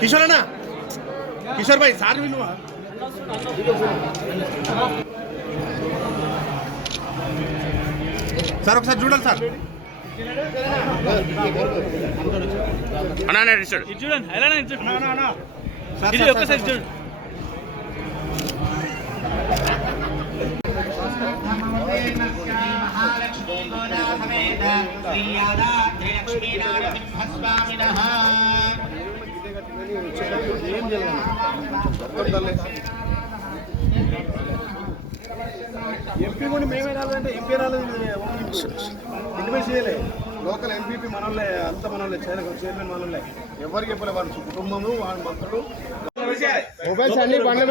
కిషోర్ అన్న కిషోర్ భాయ్ సార్ విను సార్ ఒకసారి చూడాలి సార్ అన్నా చూడండి ఎలా ఒక్కసారి చూడండి. ఎంపీ కూడా మేమే రాలేదంటే ఎంపీ రాలేదు ఇంటిమే చేయలే లోకల్ ఎంపీపీ మనోళ్ళే అంత మనోళ్ళే చైర్మన్ మనోళ్ళే ఎవరికి చెప్పలే వాళ్ళ కుటుంబము వాళ్ళ మంత్రులు మొబైల్స్ అన్ని బండ్లు